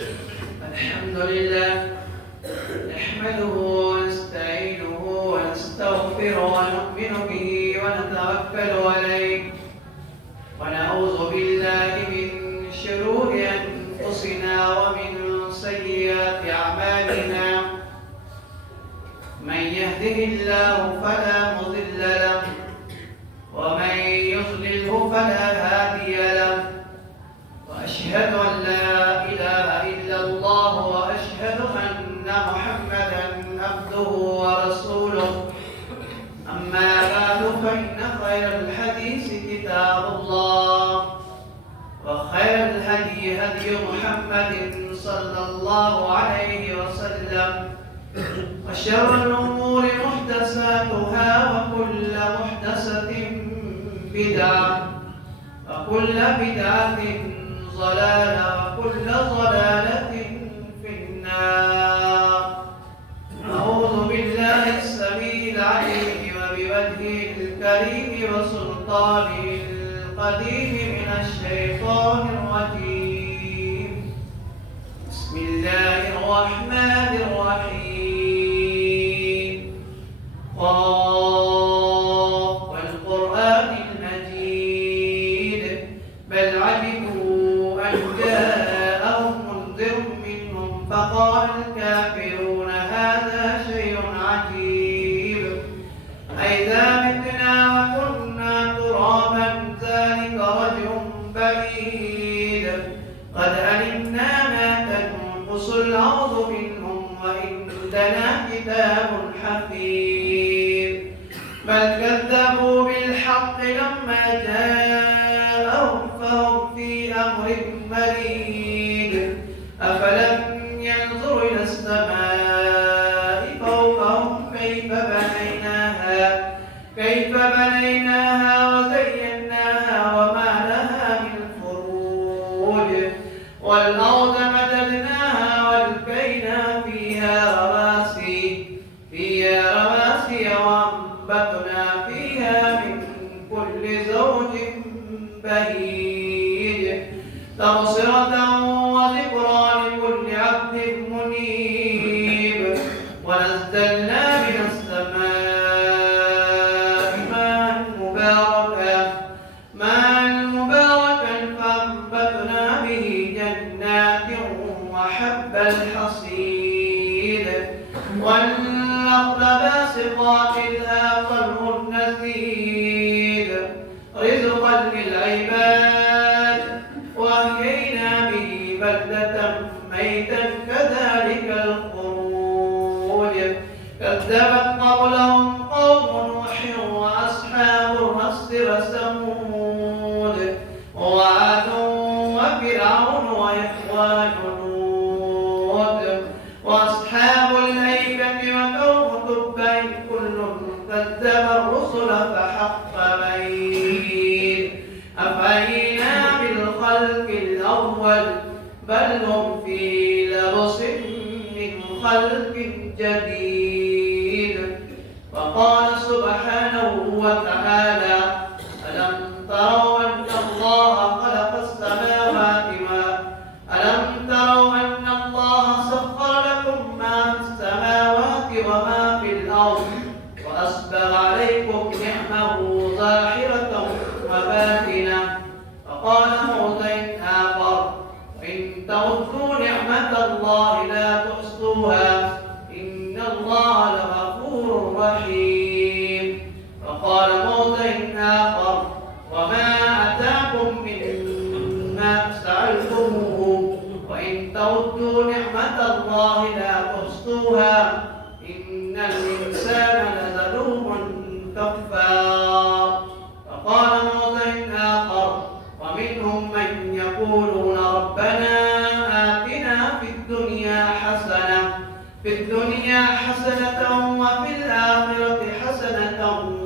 الحمد لله نحمده ونستعينه ونستغفره ونؤمن به ونتوكل عليه ونعوذ بالله من شرور أنفسنا ومن سيئات أعمالنا من يهده الله فلا مضل له ومن يضلله فلا هادي له وأشهد أن لا إله إلا الله وأشهد أن محمدا عبده ورسوله أما بعد فإن خير الحديث كتاب الله وخير الهدي هدي محمد صلى الله عليه وسلم وشر الأمور محدثاتها وكل محدثة بدعة وكل بدعة ضلالة وكل ضلالة في النار. أعوذ بالله السميع العليم وبوجهه الكريم وسلطانه القديم من الشيطان الرجيم. بسم الله الرحمن الرحيم. والقرآن المجيد بل عجبوا أن جاءهم منذر منهم فقال الكافرون هذا شيء عجيب أئذا متنا وكنا ترابا ذلك رجع بعيد قد علمنا ما تنقص الأرض منهم وعندنا كتاب حفيظ بل كذبوا بالحق لما جاءهم فهم في أمر مريد أفلم ينظروا إلى السماء فوقهم كيف بنيناها وزيناها وما لها من فروج والأرض مددناها والقينا فيها رواسي وأنبتنا فيها من كل زوج بهيج تبصرة وذكرى لكل عبد منيب ونزلنا من السماء ماء مباركا فأنبتنا به جنات وحب الحصيد والنخل باسقات لها طلع نضيد رزقا للعباد وأحيينا به بلدة ميتا كذلك الخروج كذبت قبلهم قوم نوح وأصحاب الرس وثمود وعاد وفرعون وإخوان لوط وأصحاب الأيكة وقوم تبع كل كذب الرسل فحق وعيد أفعينا بالخلق الأول بل هم في لبس من خلق جديد. وقال سبحانه وتعالى ألم تروا أن الله خلق السماوات ألم تروا أن الله سخر لكم ما في السماوات وما في الأرض وأسبغ عليكم نعمه ظاهرة وباطنة. فقال موضع آخر وإن تعدوا نعمة الله لا تحصوها إن الله لغفور رحيم. وقال موضع آخر وما أتاكم مما سألتموه وإن تعدوا نعمة الله لا تحصوها إن الإنسان لظلوم كفار. وقال موضع آخر ومنهم من يقولون ربنا آتنا في الدنيا حسنة وفي الآخرة حسنة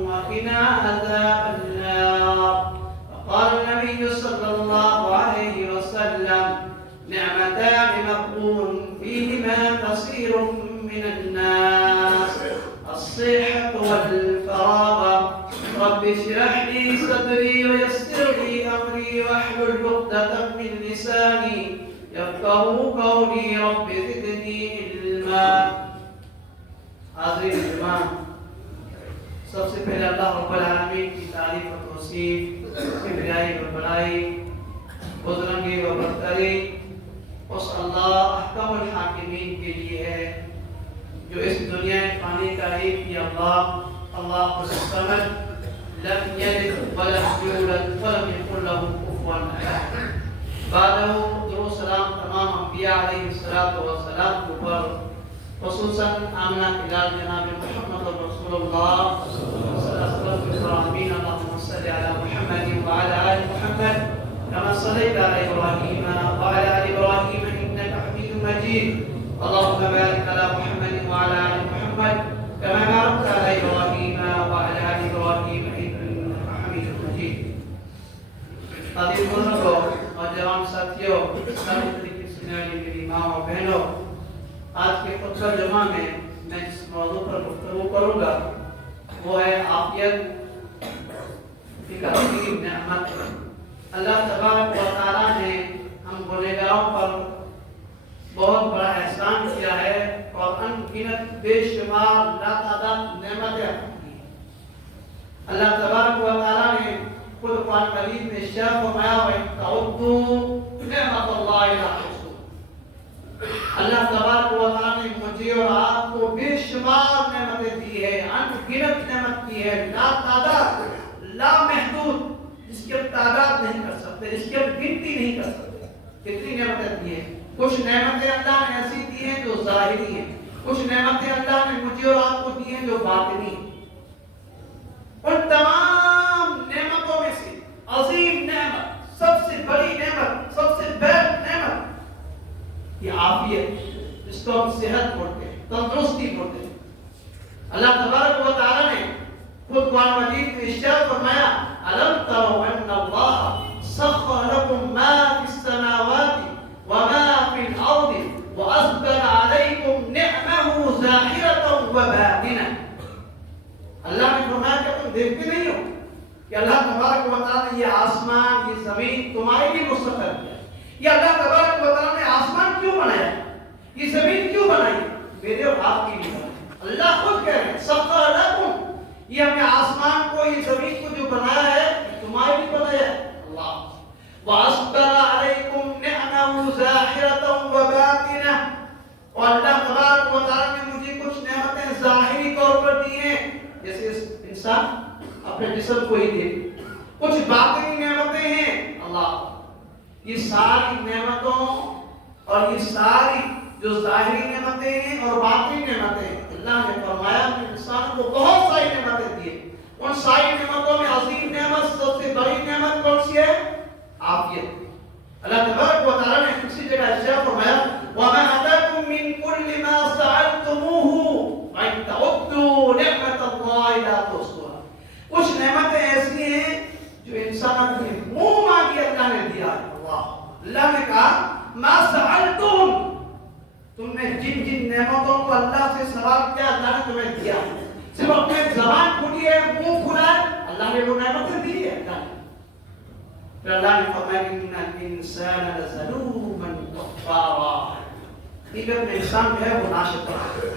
وقنا عذاب النار. وقال النبي صلى الله عليه وسلم نعمتان مغبون فيهما كثير من الناس الصحة والفراغ. رب اشرح لي صدري ويسر لي أمري واحلل عقدة من لساني يفقهوا يفقهوا قولي رب زدني علما. حاضرین جماعت، سب سے پہلے اللہ رب العالمین کی تعریف و توصیف، کبریائی و بڑائی، بزرگی و برتری اس اللہ احکم الحاکمین کے لیے ہے جو اس دنیا فانی کا ایک ہی اللہ الصمد لم یلد ولم یولد ولم یکن له کفوا احد. بعد درود سلام تمام انبیاء علیہ الصلوۃ والسلام کے اوپر، خصوصاً آمنہ بلال جناب محمد رسول اللہ صلی اللہ علیہ وسلم. اللهم صل على محمد وعلى آل محمد كما صليت على إبراهيم وعلى آل إبراهيم إنك حميد مجيد. اللهم بارك على محمد وعلى آل محمد كما باركت على إبراهيم وعلى آل إبراهيم إنك حميد مجيد. عزیز بزرگوں اور جوان ساتھیوں، ساری طریقے سے میری ماں اور بہنوں، آج کے خطبہ جمعہ میں جس موضوع پر گفتگو کروں گا وہ ہے عافیت، ایک عظیم نعمت. اللہ تبارک و تعالیٰ نے ہم گنہگاروں پر بہت بڑا احسان کیا ہے اور ان گنت بے شمار لاتعداد نعمتیں عطا کی ہیں. اللہ تبارک و تعالیٰ نے خود قرآن کریم میں ارشاد فرمایا وَإِن تَعُدُّوا نِعْمَتَ اللَّهِ لَا تُحْصُوهَا. اللہ تبارک و تعالیٰ نے مجھے اور آپ کو بے شمار نعمتیں دی ہے، ان گنت نعمت دی ہے، لا تعداد لا محدود، جس کی اب تعداد نہیں کر سکتے، جس کی اب گنتی نہیں کر سکتے. کتنی نعمتیں دی ہیں. کچھ نعمتیں اللہ نے ایسی دی ہیں جو ظاہری ہیں، کچھ نعمتیں اللہ نے مجھے اور آپ کو دی ہیں جو باطنی ہیں. ان تمام نعمتوں میں سے عظیم نعمت، سب سے بڑی نعمت، سب سے بہتر نعمت یہ عافیت، جس کو ہم صحت بولتے ہیں، تندرستی بولتے ہیں. اللہ تبارک و تعالیٰ نے خود قرآن مجید میں ارشاد فرمایا أَلَمْ تَرَوْا أَنَّ اللَّهَ سَخَّرَ لَكُم مَّا فِي السَّمَاوَاتِ وَمَا فِي الْأَرْضِ وَأَسْبَغَ عَلَيْكُمْ نِعْمَهُ ظَاهِرَةً وَبَاطِنَةً. اللہ نے فرمایا کہ تم دیکھتے نہیں ہو کہ اللہ تبارک و تعالیٰ نے یہ آسمان، یہ زمین تمہارے لیے مسخر کیا. یہ اللہ تبارک و تعالیٰ نے آسمان کیوں بنایا، یہ زمین کیوں بنائی؟ میرے اور آپ کے لیے بنائی. اللہ خود کہہ رہے ہیں سخر لکم، یہ ہم نے آسمان کو، یہ زمین کو جو بنایا ہے تمہارے لیے بنایا ہے. اللہ وَأَسْبَغَ عَلَيْكُمْ نِعْمَهُ ظَاهِرَةً وَبَاطِنَةً. اور اللہ تبارک و تعالیٰ نے مجھے کچھ نعمتیں ظاہری طور پر دی ہیں، جیسے انسان اپنے جسم کو ہی دے. کچھ باطنی نعمتیں ہیں. اللہ یہ ساری نعمتوں اور یہ ساری جو ظاہری نعمتیں ہیں اور باطنی نعمتیں ہیں، اللہ نے فرمایا کہ انسان کو بہت ساری نعمتیں دی ہیں. ان ساری نعمتوں میں عظیم نعمت، سب سے بڑی نعمت کون سی ہے؟ عافیت. اللہ تبارک و تعالیٰ نے کسی جگہ ارشاد فرمایا وَمَا آتَاكُم مِّن كُلِّ مَا سَأَلْتُمُوهُ وَإِن تَعُدُّوا نِعْمَتَ اللَّهِ لَا تُحْصُوهَا. کچھ نعمتیں ایسی ہیں جو انسان اپنے منہ مانگی اللہ نے دیا ہے. اللہ نے کہا مَا سَأَلْتُمْ، تم نے جن جن نعمتوں کو اللہ سے سوال کیا اللہ نے تمہیں دیا. صرف اپنے زبان کھلی ہے، منہ کھلا ہے، اللہ نے وہ نعمتیں دی ہے. پھر اللہ نے فرمایا ان الانسان لظلوما کفارا، حقیقت میں انسان جو ہے وہ ناشکر ہے.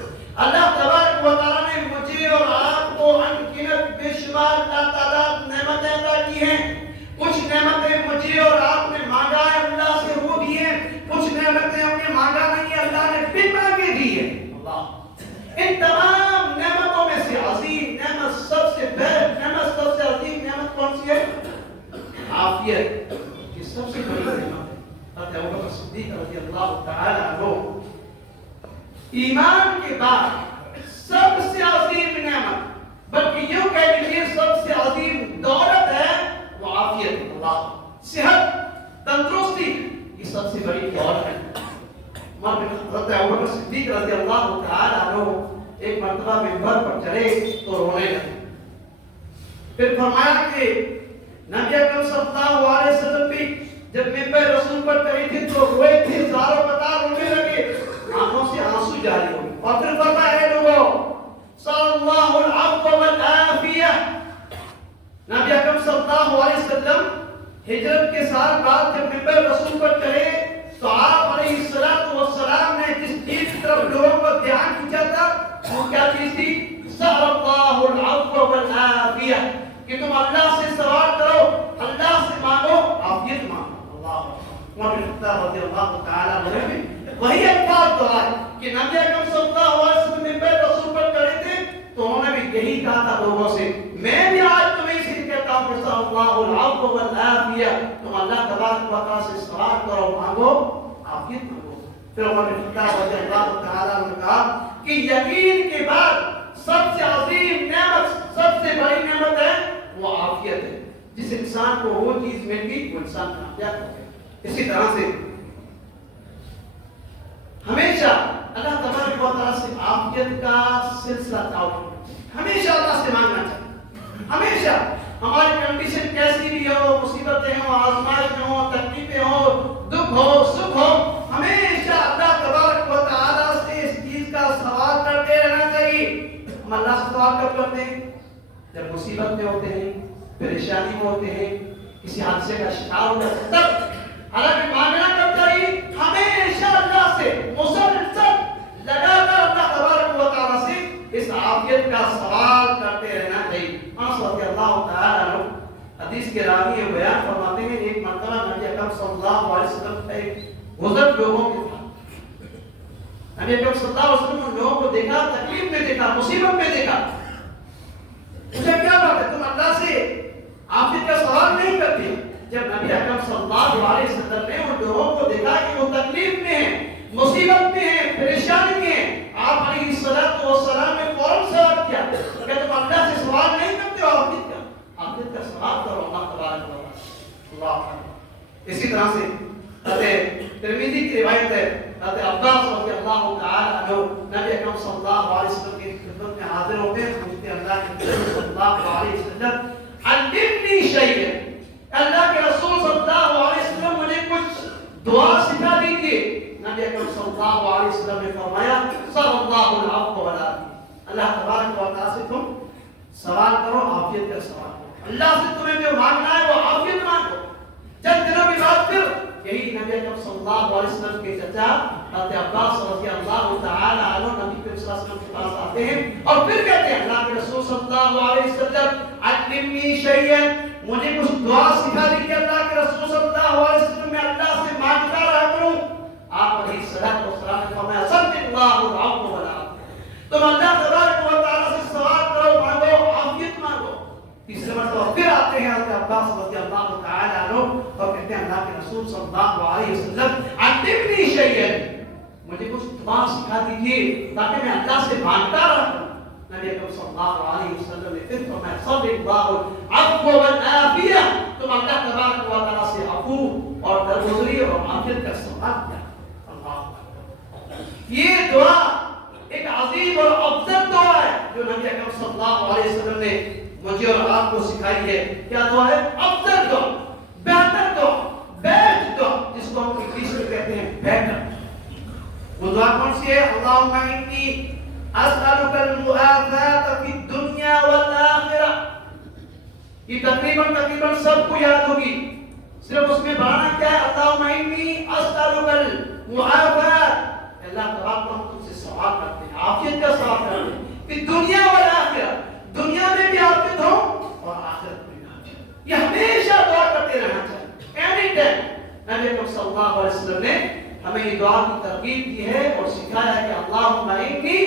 اللہ تبارک و تعالیٰ نے مجھے اور آپ کو انگنت بے شمار لاتعداد نعمتیں عطا کی ہیں. کچھ نعمتیں مجھے اور آپ نے مانگا ہے اللہ سے وہ دی ہیں، کچھ نعمتیں ہم نے مانگا نہیں ہے اللہ نے بن مانگے دی ہے. اللہ ان تمام نعمتوں میں سے عظیم نعمت، سب سے بہتر نعمت، سب سے عظیم نعمت کون سی ہے؟ عافیت. یہ سب سے بڑی نعمت ہے. حضرت ابوبکر صدیق رضی اللہ تعالی عنہ ایمان کے بعد سب سے عظیم نعمت، بلکہ یوں کہہ لیجیے سب سے عظیم دولت ہے وہ عافیت. اللہ صحت، تندرستی، یہ سب سے بڑی دولت ہے. حضرت ابوبکر صدیق رضی اللہ تعالی عنہ ایک مرتبہ منبر پر چڑھے تو رونے لگے. پھر فرمایا کہ نبی اکرم صلی اللہ علیہ وسلم بھی جب منبر رسول پر چڑھی تھی تو روئے تھے، زاروں قطار رونے لگے، آنکھوں سے آنسو جاری ہو گئے. اور پھر فرمایا اے لوگوں صلی اللہ العفو والعافیہ. نبی اکرم صلی اللہ علیہ وسلم ہجرت کے سال بعد جب منبر رسول پر چڑھے تو آپ علیہ حاضر میں وہی الفاظ دہرائے کہ نبی اکرم صلی اللہ علیہ وسلم نے پہ رسول پر کھڑے تھے تو انہوں نے بھی یہی کہا تھا لوگوں سے، میں بھی آج تمہیں اسی کہتا ہوں کہ صلی اللہ العفو والعافیہ، تم اللہ تبارک و تعالیٰ سے سوال کرو، مانگو، عافیت مانگو۔ پھر عمر بن خطاب رضی اللہ تعالیٰ عنہ نے کہا کہ یقین کے بعد سب سے عظیم نعمت، سب سے بڑی نعمت ہے وہ عافیت ہے۔ جس انسان کو وہ چیز مل گئی وہ انسان کامیاب ہو گیا۔ اسی طرح سے ہمیشہ اللہ تبارک و تعالیٰ سے عافیت کا سلسلہ چاہو، ہمیشہ اللہ سے مانگنا چاہیے۔ ہمیشہ ہماری کنڈیشن کیسی بھی ہو، مصیبتیں ہوں، آزمائش ہوں، تکلیفیں ہوں، دکھ ہو، سکھ ہو، ہمیشہ اللہ تبارک و تعالیٰ سے اس چیز کا سوال کرتے رہنا چاہیے۔ ہم اللہ سے سوال کب کرتے ہیں؟ جب مصیبت میں ہوتے ہیں، پریشانی میں ہوتے ہیں، کسی حادثے کا شکار ہو جاتے ہیں، تب حالانکہ مانگنا کب چاہیے؟ ہمیشہ اللہ سے مسلسل لگا کر اللہ تبارک و تعالیٰ سے اس عافیت کا سوال کرتے رہنا چاہیے۔ انس رضی اللہ تعالیٰ عنہ حدیث کے راوی بیان فرماتے ہیں ایک مرتبہ نبی اکرم صلی اللہ علیہ وسلم کا ایک بزرگ لوگوں کے تھا۔ نبی اکرم صلی اللہ علیہ وسلم نے لوگوں کو دیکھا، تکلیف میں دیکھا، مصیبت میں دیکھا، پوچھا کیا بات ہے تم اللہ سے عافیت کا سوال نہیں کرتے؟ جب نبی اکرم صلی اللہ علیہ وسلم نے ان لوگوں کو دیکھا کہ وہ تکلیف میں ہیں، مصیبت میں ہیں، پریشانی میں ہیں، آپ علیہ الصلوۃ والسلام نے فوراً سوال کیا کہ تم اللہ سے سوال نہیں کرتے ہو عافیت کا؟ عافیت کا سوال کرو اللہ تبارک و تعالیٰ۔ اللہ اکبر۔ اسی طرح سے حضرت ترمذی کی روایت ہے، حضرت عباس رضی اللہ تعالیٰ عنہ نبی اکرم صلی اللہ علیہ وسلم کی خدمت میں حاضر ہوتے ہیں، پوچھتے ہیں اللہ کے رسول صلی اللہ علیہ وسلم علمنی شیئا، اللہ کے رسول صلی اللہ علیہ وسلم مجھے کچھ دعا سکھا دیجیے۔ نبی اکرم صلی اللہ علیہ وسلم نے فرمایا صلی اللہ العفو والعافیہ، اللہ تبارک و تعالیٰ سے تم سوال کرو، عافیت کا سوال کرو، اللہ سے تمہیں جو مانگنا ہے وہ عافیت مانگو۔ چند دنوں کے بعد پھر یہی نبی اکرم صلی اللہ علیہ وسلم کے چچا حضرت عباس رضی اللہ تعالی عنہ نبی کریم صلی اللہ علیہ وسلم کے پاس آتے ہیں اور پھر کہتے ہیں اللہ کے رسول صلی اللہ علیہ وسلم علمنی شیئا، مجھے کچھ دعا سکھا دیجیے اللہ کے رسول صلی اللہ علیہ وسلم، میں اللہ سے مانگتا رہا کروں۔ آپ علیہ الصلوۃ والسلام نے فرمایا صلی اللہ العفو والعافیہ، تم اللہ تبارک و تعالیٰ سے سوال کرو، مانگو، عافیت مانگو۔ تیسرے مرتبہ پھر آتے ہیں حضرت عباس رضی اللہ تعالی عنہ اور کہتے ہیں اللہ کے رسول صلی اللہ علیہ وسلم علمنی شیئا، مجھے کچھ دعا سکھا دیجیے تاکہ میں اللہ سے مانگتا رہوں۔ نبی اکرم صلی اللہ علیہ وسلم نے پھر فرمایا صلی اللہ العفو والعافیہ، تم اللہ تبارک و تعالیٰ سے عفو اور درگزری اور عافیت کا سوال کیا۔ یہ دعا ایک عظیم اور افضل دعا ہے جو نبی اکرم صلی اللہ علیہ وسلم نے مجھے اور آپ کو سکھائی ہے۔ کیا دعا ہے؟ افضل دعا، بہتر دعا، بیسٹ دعا، جس کو ہم انگلش میں کہتے ہیں بیٹر۔ وہ دعا کون سی ہے؟ اللہم انی اسألک المعافاة فی الدنیا والآخرہ۔ یہ تقریباً سب کو یاد ہوگی، صرف اس میں بڑھانا کیا ہے؟ اللہم انی اسألک المعافاة، اللہ تبارک ہم تم سے سوال کرتے ہیں، عافیت کا سوال کرتے ہیں، کہ دنیا والآخرہ، دنیا میں بھی عافیت ہو اور آخرت میں بھی عافیت۔ یہ ہمیشہ دعا کرتے رہنا چاہیے، اینی ٹائم۔ نبی اکرم صلی اللہ علیہ وسلم نے ہمیں یہ دعا کی ترغیب دی ہے اور سکھایا ہے کہ اللہم انی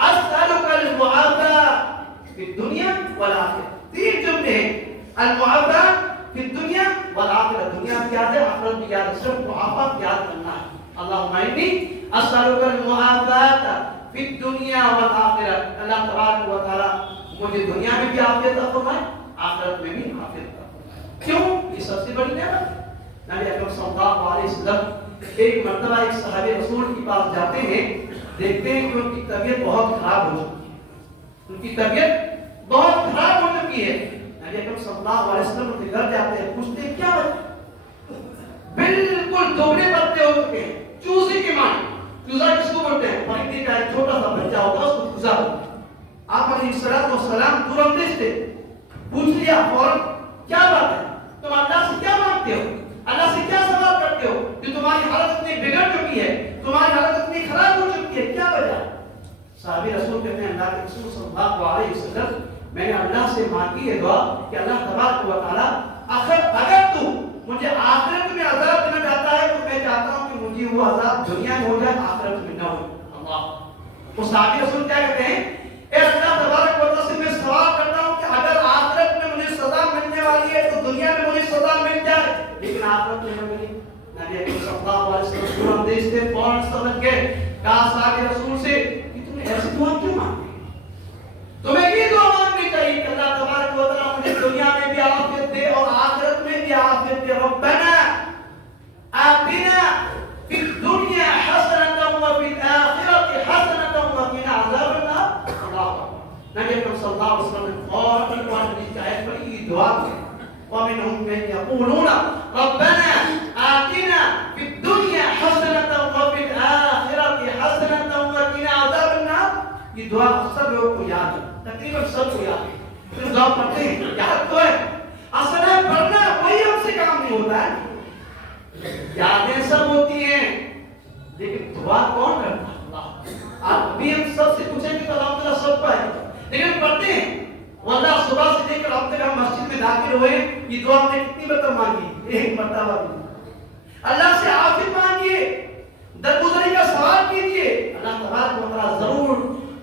اسألک المعافاة فی الدنیا والآخرہ۔ تین جملے ہیں، المعافاة فی الدنیا والآخرہ، دنیا بھی یاد ہے، آخرت بھی یاد ہے، صرف معافات یاد کرنا ہے۔ اللہم انی اسألک المعافاة فی الدنیا والآخرہ، اللہ تبارک و تعالیٰ مجھے دنیا میں بھی عافیت عطا فرمائے، آخرت میں بھی عافیت عطا فرمائے۔ کیوں؟ یہ سب سے بڑی نعمت۔ نبی اکرم صلی اللہ علیہ وسلم ایک مرتبہ ایک صحابی رسول کے پاس جاتے ہیں، دیکھتے ہیں کہ ان کی طبیعت بہت خراب ہو چکی ہے، ان کی طبیعت بہت خراب ہو چکی ہے۔ نبی اکرم صلی اللہ علیہ وسلم ان کے گھر جاتے ہیں، پوچھتے ہیں کیا وجہ؟ بالکل دوبڑے پتے ہو چکے ہیں، چوزے کے معنی۔ چوزا کس کو بولتے ہیں؟ پرندے کا ایک چھوٹا سا بچہ ہوتا ہے، اس کو چوزا بولتے ہیں۔ آپ علیہ الصلوۃ والسلام دور اندیش تھے، پوچھ لیا فوراً کیا بات ہے، تم اللہ سے کیا مانگتے ہو، اللہ سے کیا سوال کرتے ہو کہ تمہاری حالت اتنی بگڑ چکی ہے، تمہاری حالت اتنی خراب ہو چکی ہے، کیا وجہ؟ صحابی رسول کہتے ہیں اللہ کے رسول صلی اللہ علیہ وسلم میں نے اللہ سے مانگی ہے دعا کہ اللہ تبارک و تعالیٰ اگر تو مجھے آخرت میں عذاب دینا چاہتا ہے تو میں چاہتا ہوں کہ ان کی وہ عذاب دنیا میں ہو جائے آخرت میں نہ ہو. اللہ وہ صحابی رسول کیا کہتے ہیں اے اللہ تبارک و تعالیٰ سے میں سوال کرتا ہوں کہ اگر آخرت میں مجھے سزا ملنے والی ہے تو دنیا میں مجھے سزا مل جائے لیکن آخرت میں نہ ملے. نبی اکرم صلی اللہ علیہ وسلم جو حدیث تھے فوراً سمجھ گئے کہا صحابی رسول سے کہ تم نے ایسی دعا کیوں مانگی؟ تمہیں یہ دعا مانگنی چاہیے کہ اللہ تبارک و تعالیٰ مجھے دنیا میں بھی عافیت دے اور آخرت میں بھی عافیت دے. ربنا آتنا فی الدنیا حسنۃ وفی الآخرۃ حسنۃ وقنا عذاب النار. نبی اکرم صلی اللہ علیہ وسلم نے فوراً قرآن کی آیت پڑھی یہ دعا کی. ومنهم من يقولون ربنا آتنا في الدنيا حسنة وفي الآخرة حسنة وقنا عذاب النار. یہ دعا سب لوگوں کو یاد ہے, تقریباً سب کو یاد ہے. پھر دعا پڑھتے ہیں, یاد تو ہے, اصل ہے پڑھنا کوئی ہم سے کام نہیں ہوتا ہے. یادیں سب ہوتی ہیں لیکن دعا کون کرتا ہے؟ اللہ. آپ بھی ہم سب سے پوچھیں گے تو الحمدللہ سب پڑھیں لیکن پڑھتے ہیں. واللہ صبح سے لے کر اب تک ہم مسجد میں داخل ہوئے یہ دعا ہم نے کتنی مرتبہ مانگی؟ ایک مرتبہ بھی. اللہ سے عافیت مانگیے, درگزری کا سوال کیجیے, اللہ تبارک و تعالیٰ ضرور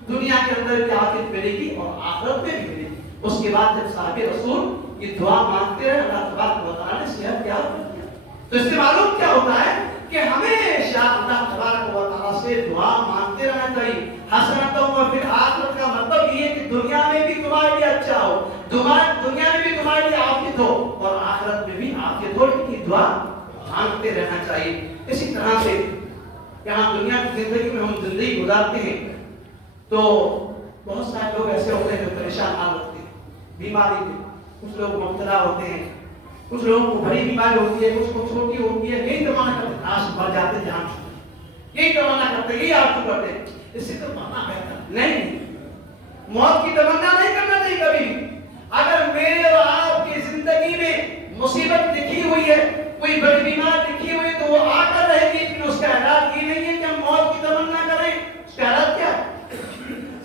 دنیا کے اندر بھی عافیت ملے گی اور آخرت میں بھی ملے گی. اس کے بعد جب صحابہ رسول یہ دعا مانگتے رہے اللہ تبارک و تعالیٰ نے صحت کیا کیا. تو اس سے معلوم کیا ہوتا ہے کہ ہمیشہ اللہ تبارک و تعالیٰ سے دعا مانگتے رہنا چاہیے. حسنۃ وفی الآخرۃ کا مطلب یہ ہے کہ دنیا میں بھی تمہارے لیے اچھا ہو, دنیا میں بھی تمہارے لیے عافیت ہو اور آخرت میں بھی عافیت ہو. لیکن یہ دعا مانگتے رہنا چاہیے. اسی طرح سے یہاں دنیا کی زندگی میں ہم زندگی گزارتے ہیں تو بہت سارے لوگ ایسے ہوتے ہیں جو پریشان حال ہوتے ہیں, بیماری میں کچھ لوگ مبتلا ہوتے ہیں, کچھ لوگوں کو بڑی بیماری ہوتی ہے, کچھ کو چھوٹی ہوتی ہے. یہی تمنا کرتے ہیں آج مر جاتے جہاں چھوٹے, یہی تمنا کرتے ہیں, یہی آرزو کرتے ہیں. اس سے تو مرنا بہتر نہیں, موت کی تمنا نہیں کرنا چاہیے کبھی بھی. اگر میرے اور آپ کی زندگی میں مصیبت لکھی ہوئی ہے, کوئی بڑی بیماری لکھی ہوئی ہے تو وہ آ کر رہے گی, لیکن اس کا علاج یہ نہیں ہے کہ ہم موت کی تمنا کریں. اس کا علاج کیا ہے؟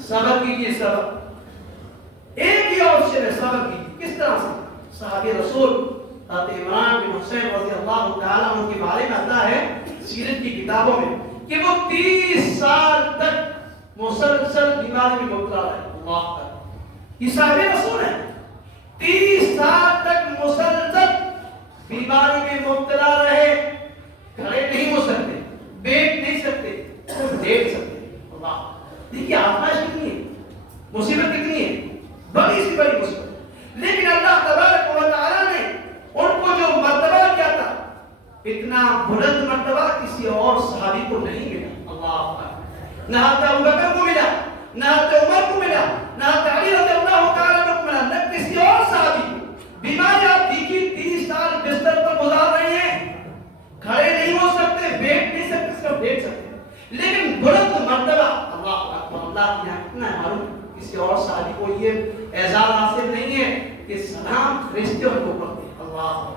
صبر کیجیے. صبر ایک ہی آپشن ہے, صبر کیجیے. کس طرح سے؟ صحابی رسول حضرت عمران بن حسین رضی اللہ تعالیٰ عنہ کے بارے میں آتا ہے سیرت کی کتابوں میں کہ وہ 30 سال تک مسلسل بیماری میں مبتلا رہے. اللہ اکبر, یہ صحابی رسول ہیں, 30 سال تک مسلسل بیماری میں مبتلا رہے. کھڑے نہیں ہو سکتے, بیٹھ نہیں سکتے, دیکھ سکتے. اللہ دیکھیے آزمائش کتنی ہے, مصیبت کتنی ہے, بڑی سی بڑی مصیبت. لیکن اللہ تبارک و تعالیٰ نے ان کو جو مرتبہ کیا تھا اتنا بلند مرتبہ کسی اور صحابی کو نہیں ملا. اللہ اکبر, نہ حضرت ابوبکر کو ملا, نہ حضرت عمر کو ملا, نہ حضرت علی رضی اللہ تعالیٰ عنہ کو ملا, نہ کسی اور صحابی کو. بیماری آپ دیکھیے 30 سال بستر پر گزار رہے ہیں, کھڑے نہیں ہو سکتے, بیٹھ نہیں سکتے, صرف دیکھ سکتے, لیکن بلند مرتبہ. اللہ اکبر, اللہ کی یہاں کتنا ہے معلوم, کسی اور صحابی کو یہ اعزاز حاصل نہیں ہے کہ سلام فرشتے ان کو پڑھتے. اللہ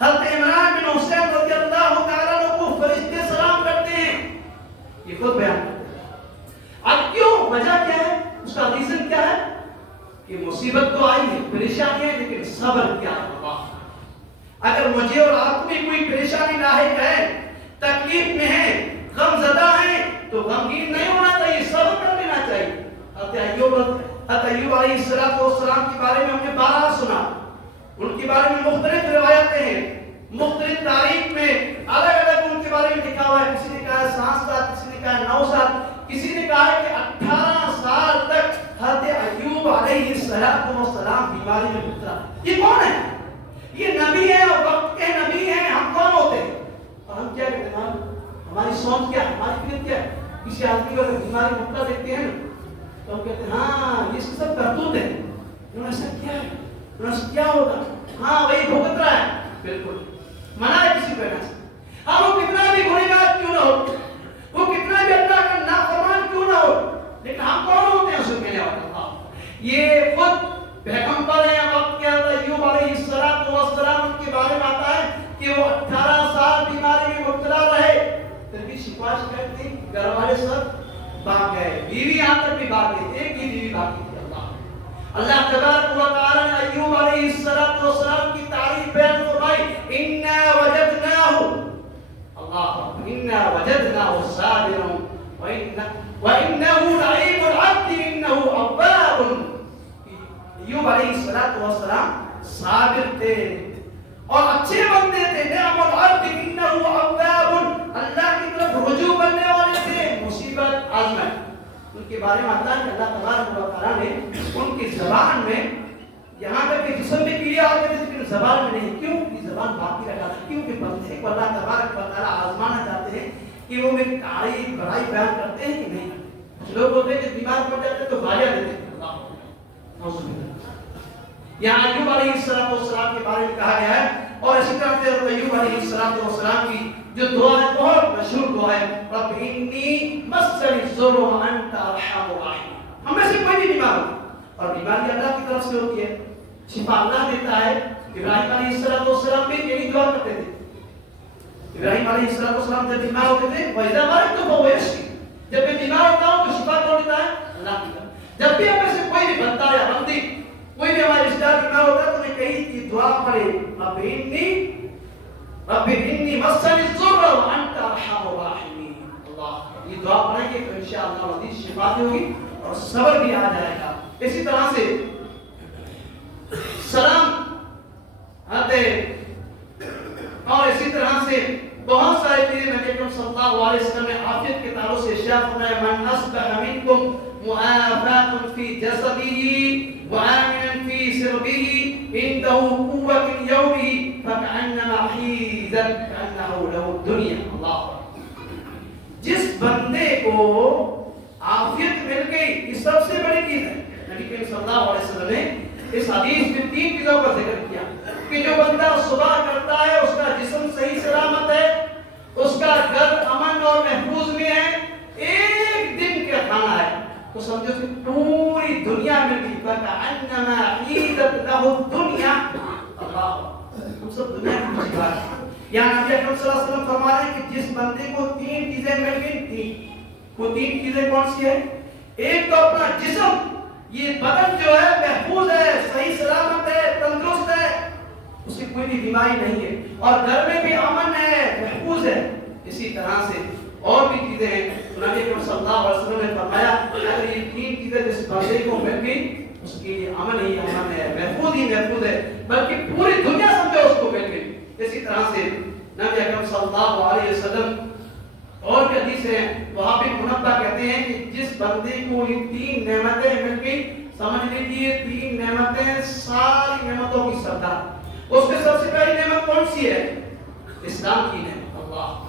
حضرت عمران بن حسین رضی اللہ تعالیٰ عنہ کو فرشتے سلام کرتے ہیں, یہ خود بیان کرتے ہیں. اب کیوں, وجہ کیا ہے, اس کا ریزن کیا ہے کہ مصیبت تو آئی ہے, پریشانی ہے, لیکن صبر کیا ہے. اللہ اگر مجھے اور آپ کو بھی کوئی پریشانی لاحق ہے, تکلیف میں ہے, غم زدہ ہے تو غمگین نہیں ہونا چاہیے, صبر کر لینا چاہیے. حضرت ایوب علیہ السلام کے بارے میں ہم نے بارہا سنا. ان کے بارے میں مختلف روایتیں ہیں, مختلف تاریخ میں الگ الگ ان کے بارے میں لکھا ہوا ہے. کسی نے کہا 7 سال, کسی نے کہا 9 سال, کسی نے کہا کہ 18 سال تک حضرت ایوب علیہ السلام بیماری میں مبتلا. یہ کون ہے؟ یہ نبی ہے اور وقت کے نبی ہیں. ہم کون ہوتے ہیں اور ہم کیا کہتے ہیں؟ ہماری سوچ کیا ہے, ہماری فکر کیا ہے؟ کسی آدمی کو اگر بیماری مبتلا دیکھتے ہیں تو ہم کہتے ہیں ہاں یہ سب کرتوت ہے, انہوں نے ایسا کیا ہے, کیا ہوگا, ہاں وہی بھگت رہا ہے. بالکل منع ہے کسی کہنا سے. ہاں وہ کتنا بھی گنہگار کیوں نہ ہو, وہ کتنا بھی اللہ کا نافرمان کیوں نہ ہو, لیکن ہم کون ہوتے ہیں اس کو کہنے والا؟ یہ خود پیغمبر ہیں وقت کے حضرت ایوب علیہ السلام ان کے بارے میں آتا ہے کہ وہ 18 سال بیماری میں مبتلا رہے, پھر بھی شفا شکایت نہیں, گھر والے سب بھاگ گئے, بیوی یہاں تک بھی بھاگ گئی, ایک ہی بیوی باقی تھی. اللہ تبارک و تعالی نے ایوب علیہ السلام کی تعریف بیان فرمائی, انا وجدناہ, اللہ انا وجدناه صابرا وانه لعلم العبد انه اواب. ایوب علیہ السلام صابر تھے اور اچھے بندے تھے. نعم العبد انه اواب، اللہ کی طرف رجوع کرنے والے تھے. مصیبت آزمائش ان کے بارے میں اللہ تبارک و تعالیٰ نے ان کی زبان میں یہاں تک کہ جسم میں کیڑے آتے تھے لیکن زبان میں نہیں. کیوں؟ کہ زبان باقی رکھا تھا. کیونکہ بندے کو اللہ تبارک و تعالیٰ آزمانا چاہتے ہیں کہ وہ میری تعریف بڑائی بیان کرتے ہیں کہ نہیں. لوگ ہوتے ہیں کہ بیمار پڑ جاتے ہیں تو گالیاں دیتے ہیں. یہاں ایوب علیہ السلام کے بارے میں کہا گیا ہے. اور اسی طرح سے ایوب علیہ السلام کی جو دعا ہے بہت مشہور دعا ہے، رب انی مسنی الضر وانت ارحم الراحمین. ہم میں سے کوئی بھی بیمار ہو اور بیماری اللہ کی طرف سے ہوتی ہے، شفا اللہ دیتا ہے. ابراہیم علیہ السلام بھی یہی دعا کرتے تھے. ابراہیم علیہ السلام جب بیمار ہوتے تھے وَإِذَا مَرِضْتُ فَهُوَ يَشْفِينِ، جب میں بیمار ہوتا ہوں تو شفا کون دیتا ہے؟ اللہ کی طرف. جب بھی ہم میں سے کوئی بھی بندہ یا بندی کوئی بھی ہمارے رشتہ دار بیمار ہوتا ہے تو انہیں کہیں کہ دعا پڑھے رب انی مسنی الضر وانت ارحم الراحمین. اللہ یہ دعا پڑھیں گے تو انشاءاللہ مزید شفا ہوگی اور صبر بھی آ جائے گا. اسی طرح سے سلام آتے اور اسی طرح سے بہت سارے چیزیں نبی اکرم صلی اللہ علیہ وسلم نے عافیت کے تعلق سے ارشاد فرمایا من اصبح منکم معافات فی جسده وآمنا فی سربه عنده قوة یومه فکأنما حیزت کأنه له الدنیا. اللہ جس بندے کو عافیت مل گئی یہ سب سے بڑی چیز ہے. نبی کریم صلی اللہ علیہ وسلم نے اس حدیث میں 3 چیزوں کا ذکر کیا کہ جو بندہ صبح کرتا ہے اس کا جسم صحیح سلامت ہے، اس کا گھر امن اور محفوظ میں ہے، ایک دن کا کھانا ہے تو سمجھو کہ پوری دنیا میں بھی فَكَأَنَّمَا حِيزَتْ لَهُ الدُّنْيَا. اللہ ہم سب دنیا کی خوشی بات ہے. یہاں نبی اکرم صلی اللہ علیہ وسلم فرما رہے ہیں کہ جس بندے کو 3 چیزیں مل گئی تھی، وہ 3 چیزیں کون سی ہے؟ ایک تو اپنا جسم، یہ بدن جو ہے محفوظ ہے، صحیح سلامت ہے، تندرست ہے، اسے کوئی بھی بیماری نہیں ہے، اور گھر میں بھی امن ہے، محفوظ ہے. اسی طرح سے اور بھی چیزیں ہیں. نبی اکرم صلی اللہ علیہ وسلم نے فرمایا اگر یہ 3 چیزیں جس بندے کو مل گئی اس کے لیے امن ہی امن ہے، محفوظ ہی محفوظ ہے، بلکہ پوری دنیا سمجھو اس کو مل گئی. اسی طرح سے نبی اکرم صلی اللہ علیہ وسلم اور بھی حدیث ہیں وہاں بھی منبہ کہتے ہیں کہ جس بندے کو یہ 3 نعمتیں مل گئی سمجھ لیجیے 3 نعمتیں ساری نعمتوں کی سردار. اس میں سب سے پہلی نعمت کون سی ہے؟ اسلام کی نعمت. اللہ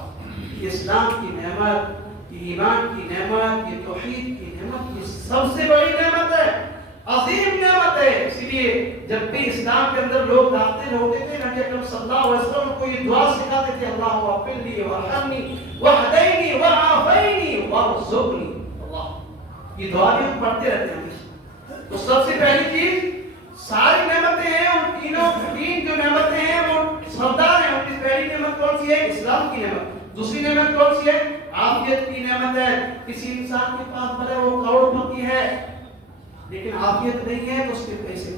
اسلام کی نعمت، ایمان کی نعمت، یہ توحید کی نعمت، یہ سب سے بڑی نعمت ہے، عظیم نعمت ہے. اس لیے جب بھی اسلام کے اندر لوگ داخل ہوتے تھے نبی اکرم صلی اللہ علیہ وسلم کو یہ دعا سکھاتے تھے اللہم اغفر لی وارحمنی واہدینی وعافینی وارزقنی. اللہ یہ دعا بھی ہم پڑھتے رہتے ہیں. تو سب سے پہلی چیز ساری نعمتیں ہیں، ان تینوں 3 جو نعمتیں ہیں وہ سردار ہیں. ان کی پہلی نعمت کون سی ہے؟ اسلام کی نعمت. دوسری نعمت کون سی ہے؟ عافیت کی نعمت ہے. کسی انسان کے پاس بھلے وہ کروڑپتی ہے لیکن عافیت نہیں ہے تو اس کے پیسے.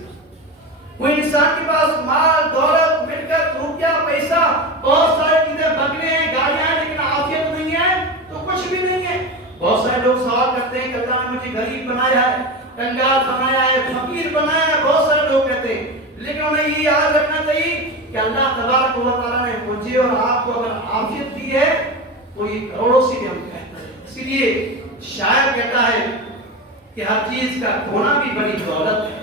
کوئی انسان کے پاس مال دولت ملکت روپیہ پیسہ بہت ساری چیزیں بنگلے ہیں گاڑیاں ہیں لیکن عافیت نہیں ہے تو کچھ بھی نہیں ہے. بہت سارے لوگ سوال کرتے ہیں کہ اللہ نے مجھے غریب بنایا ہے، کنگال بنایا ہے، فقیر بنایا ہے. بہت سارے لوگ کہتے ہیں لیکن انہیں یہ یاد رکھنا چاہیے کہ اللہ تبارک و تعالیٰ نے مجھے اور آپ کو اگر عافیت دی ہے تو یہ کروڑوں سے بھی ہم کہتے ہیں. اسی لیے شاعر کہتا ہے کہ ہر چیز کا کھونا بھی بڑی دولت ہے،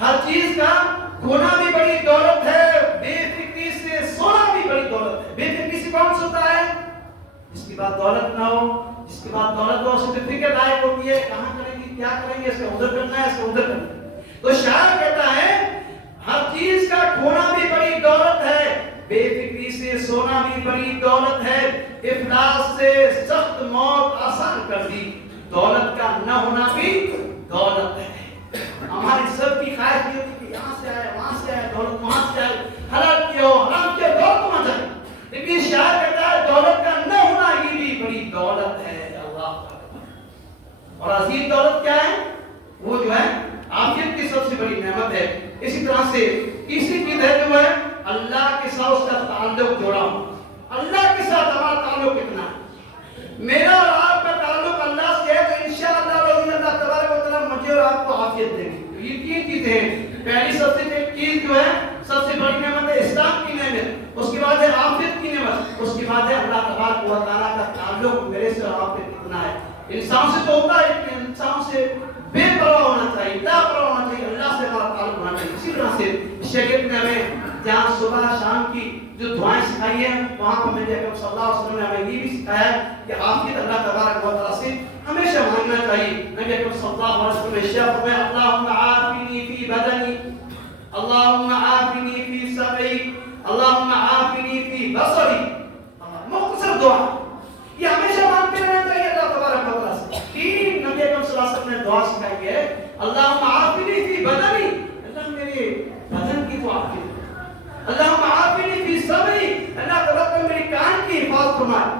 ہر چیز کا کھونا بھی بڑی دولت ہے، بے فکری سے سونا بھی بڑی دولت ہے. بے فکری سے کون سوتا ہے؟ جس کے بعد دولت نہ ہو، جس کے بعد دولت ہو اسے فکر لائق ہوتی ہے کہاں کریں گے کیا کریں گے، اس کا ادھر کرنا ہے اس کا ادھر کرنا ہے. تو شاعر کہتا ہے ہر چیز کا کھونا بھی بڑی دولت ہے، بے فکری سے سونا بھی بڑی دولت ہے، افلاس سے سخت موت آسان کر دی، دولت کا نہ ہونا بھی دولت ہے. ہماری سب کی خواہش یہ ہوتی کہ یہاں سے آئے وہاں سے آئے دولت وہاں سے آئے، حلال کیا ہو حرام کیا دولت وہاں جائے. لیکن شاعر کہتا ہے دولت کا نہ ہونا یہ بھی بڑی دولت ہے. اللہ اور عظیم دولت کیا ہے؟ وہ جو ہے عافیت کی سب سے بڑی نعمت ہے. اسی طرح سے تیسری چیز ہے جو ہے اللہ کے ساتھ اس کا تعلق جوڑا ہو. اللہ کے ساتھ ہمارا تعلق کتنا ہے؟ میرا اور آپ کا تعلق اللہ سے ہے تو انشاءاللہ اللہ تبارک و تعالیٰ مجھے اور آپ کو عافیت دیں گے. یہ تین چیزیں ہیں. پہلی سب سے چیز جو ہے سب سے بڑی نعمت ہے اسلام کی نعمت, اس کے بعد ہے عافیت کی نعمت, اس کے بعد ہے اللہ تبارک و تعالیٰ کا تعلق میرے سے اور آپ پہ کتنا ہے. انسان سے تو ہوتا ہے, انسان سے بے پرواہ ہونا چاہیے, لا پرواہ ہونا چاہیے, اللہ سے ہمارا تعلق ہونا چاہیے. اسی طرح سے شریعت نے ہمیں جہاں صبح شام کی جو دعائیں سکھائی ہیں وہاں پر نبی اکرم صلی اللہ علیہ وسلم نے ہمیں یہ بھی سکھایا ہے کہ عافیت اللہ تبارک و تعالیٰ سے ہمیشہ مانگنا چاہیے. نبی اکرم صلی اللہ علیہ وسلم نے ارشاد فرمایا اللہم عافنی فی بدنی, اللہم عافنی فی سمعی, اللہم عافنی فی بصری. مختصر دعا یہ ہمیشہ مانگتے رہنا چاہیے اللہ تبارک و تعالیٰ سے. تین نبی اکرم صلی اللہ علیہ وسلم نے دعا سکھائی ہے. اللہم عافنی فی بدنی, اللہ میرے بدن کی تو عافیت, اللہم عافنی فی سمعی, اللہ تبارک میری کان کی حفاظت فرمائے,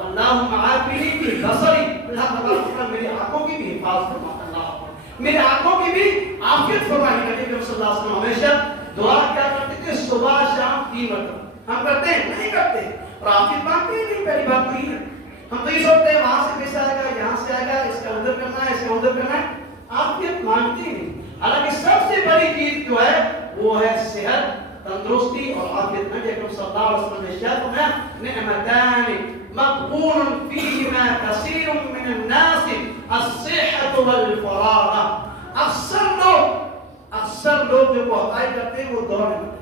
اللہم عافنی فی بصری, اللہ تبارک میری آنکھوں کی بھی حفاظت فرمائے, اللہ میری آنکھوں کی بھی عافیت فرمائے. نبی اکرم صلی اللہ علیہ وسلم ہمیشہ دعا کیا کرتے تھے صبح شام 3 مرتبہ. ہم کرتے ہیں نہیں کرتے, اور عافیت مانگتے ہی نہیں. پہلی بات تو یہ ہے, ہم تو یہ سوچتے ہیں وہاں سے پیسہ آئے گا, یہاں سے آئے گا, اس کا ادھر کرنا ہے, اس کا ادھر کرنا ہے. عافیت مانگتے ہی نہیں. حالانکہ سب سے بڑی چیز جو ہے وہ ہے صحت, تندرستی اور عافیت. نبی اکرم صلی اللہ علیہ وسلم نے ارشاد فرمایا نعمتان مغبون فیہما کثیر من الناس الصحۃ والفراغ. اکثر لوگ جو بہتائی کرتے ہیں وہ دو نعمتیں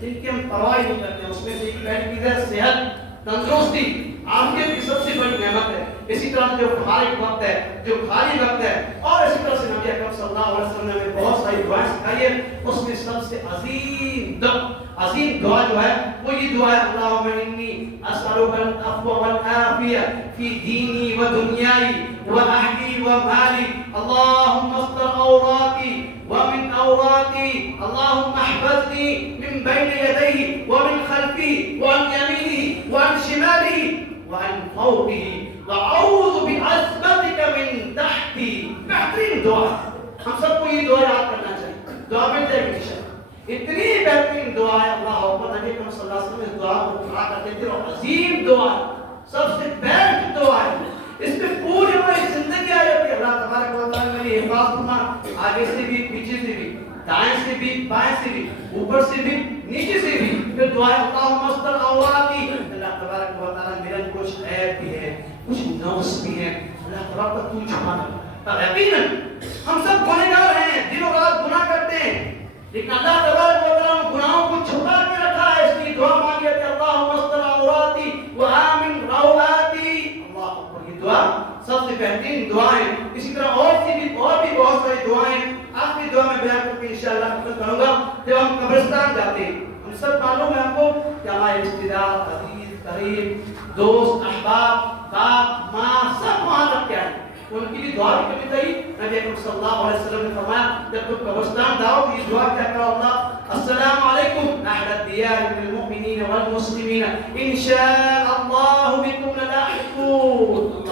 جن کی ہم پرواہ نہیں کرتے, اس میں سے ایک پہلی چیز ہے صحت, تندرستی, عافیت کی سب سے بڑی نعمت ہے. اسی طرح سے جو فارغ وقت ہے, جو خالی وقت ہے, اور اسی طرح سے نبی اکرم صلی اللہ علیہ وسلم نے ہمیں بہت ساری دعائیں سکھائی ہے. اس میں سب سے عظیم دعا جو ہے وہ یہ دعا ہے اللہم انی اسألک العفو والعافیہ فی دینی و دنیای و اہلی و مالی, اللہم استر عوراتی ومن عوراتی, اللہم احفظنی من بین یدی ومن خلفی وعن یمینی وعن شمالی وعن فوقی وأعوذ بعظمتك من تحتی. بہترین دعا, ہم سب کو یہ دعا یاد کرنا چاہیے. دعا مل جائے گی انشاءاللہ. اتنی بہترین دعا ہے, اللہ اکبر. نبی کریم صلی اللہ علیہ وسلم اس دعا کو پڑھا کرتے تھے, اور عظیم دعا ہے, سب سے بیسٹ دعا ہے. اس میں پوری ہماری زندگی آ جاتی ہے. اللہ تبارک و تعالیٰ میری حفاظت فرما, آگے سے بھی, پیچھے سے بھی, دائیں سے بھی, بائیں سے بھی, اوپر سے بھی, نیچے سے بھی. پھر دعا ہے اللہم استر عوراتی, اللہ تبارک و تعالیٰ میرا کچھ عیب بھی ہے, کچھ نقص بھی ہے, اللہ تبارک تو چھپانا. یقیناً ہم سب گنہگار ہیں, دن و رات گناہ کرتے ہیں, لیکن اللہ تبارک و تعالیٰ گناہوں کو چھپا کے رکھا ہے. اس کی دعا مانگی ہے اللہم استر عوراتی وآمن روآتی. اللہ اکبر, یہ دعا سب سے بہترین دعا ہے. اسی طرح اور بھی بہت ساری دعائیں ہیں. آخری دعا میں بیان کر کے انشاءاللہ ختم کروں گا. جب ہم قبرستان جاتے ہیں, ہم سب معلوم ہے آپ کو کہ ہمارے رشتے دار, عزیز, قریب, دوست, احباب, باپ, ماں, سب وہاں تک کیا ہے, ان کی بھی دعا بھی کرنی چاہیے. نبی اکرم صلی اللہ علیہ وسلم نے فرمایا جب تم قبرستان جاؤ تو یہ دعا کیا کرو, اللہ السلام علیکم اہل الدیار من المؤمنین والمسلمین ان شاء اللہ بکم للاحقون.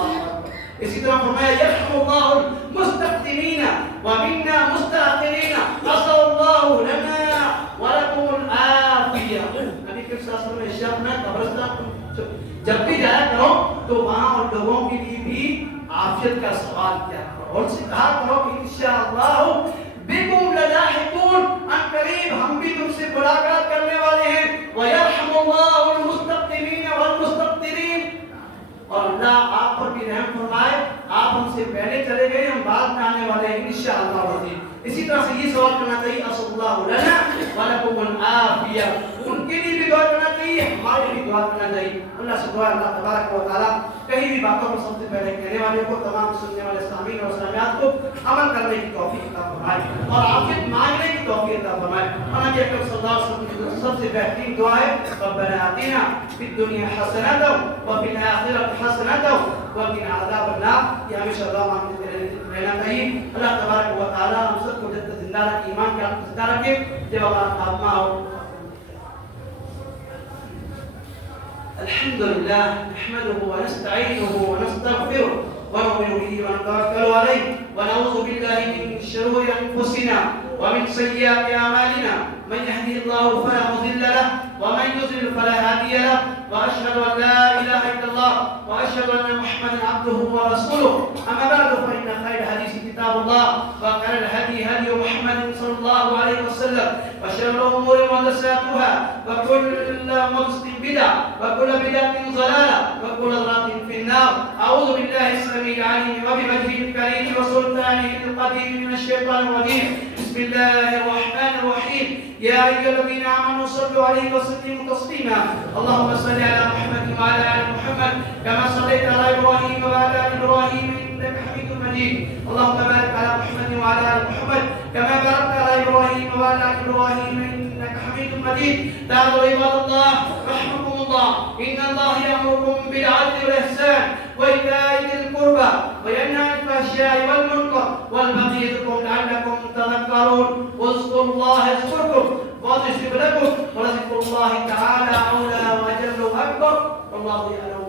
اسی طرح فرمایا یرحم اللہ المستقدمین ومنا مستأخرین اسأل اللہ لنا ولکم العافیہ. نبی اکرم صلی اللہ علیہ وسلم نے ارشاد فرمایا قبرستان جب بھی جایا کرو تو وہاں اور لوگوں کے لیے بھی عافیت کا سوال کیا کرو, اور سے کہا کرو کہ انشاءاللہ بکم للاحقون, ان قریب ہم بھی تم سے ملاقات کرنے والے ہیں. ویرحم اللہ المستقدمین والمستقدرین, اور اللہ آپ پر بھی رحم فرمائے, آپ ہم سے پہلے چلے گئے, ہم بعد میں آنے والے ہیں انشاءاللہ العظیم. اسی طرح سے یہ سوال کرنا چاہیے اسأل اللہ لنا ولکم العافیہ, ان کے لیے بھی دعا کرنا چاہیے, ہمارے لیے دعا کرنا چاہیے. اللہ سے دعا اللہ تبارک و تعالیٰ کہیں بھی باتوں کو سب سے پہلے کہنے والے کو, تمام سننے والے سامعین اور سامعات کو عمل کرنے کی توفیق عطا فرمائے, اور عافیت مانگنے کی توفیق عطا فرمائے. اور نبی اکرم صلی اللہ علیہ وسلم کی سب سے بہترین دعا ہے ربنا آتنا فی الدنیا حسنۃ وفی الآخرۃ حسنۃ وقنا عذاب النار. یہ ہمیشہ دعا مانگتے رہنا چاہیے. اللہ تبارک و تعالیٰ ہم سب کو جب تک زندہ رکھے, ایمان کے آپ زندہ رکھے, جب ہمارا خاتمہ ہو. الحمد لله نحمده ونستعينه ونستغفره ونؤمن به ونتوكل عليه ونعوذ بالله من شرور انفسنا ومن سيئات اعمالنا, من يهده الله فلا مضل له ومن يضلل فلا هادي له, وأشهد أن لا إله إلا الله وأشهد أن محمدا عبده ورسوله. أما بعد فإن خير الحديث كتاب الله وخير الهدي هدي محمد صلى الله عليه وسلم وشر الأمور محدثاتها وكل محدثة بدعة وكل بدعة ضلالة وكل ضلالة في النار. أعوذ بالله السميع العليم وبوجهه الكريم وسلطانه القديم من الشيطان الرجيم. بسم الله الرحمن الرحيم. يا أيها الذين آمنوا صلوا عليه وسلموا تسليما. اللهم صل على محمد وعلى آل محمد كما صليت على إبراهيم وعلى آل إبراهيم إنك حميد مجيد. اللهم بارك على محمد وعلى آل محمد كما باركت على إبراهيم وعلى آل إبراهيم إنك حميد مجيد. تعالوا عباد الله رحمكم الله، إن الله يأمركم بالعدل والإحسان وإيتاء ذي القربى وينهى عن الفحشاء والمنكر والبغي يعظكم لعلكم تذكرون. واذكروا الله يذكركم ويغفر لكم ولذكر الله تعالى أولى وأجل وأكبر والله يعلم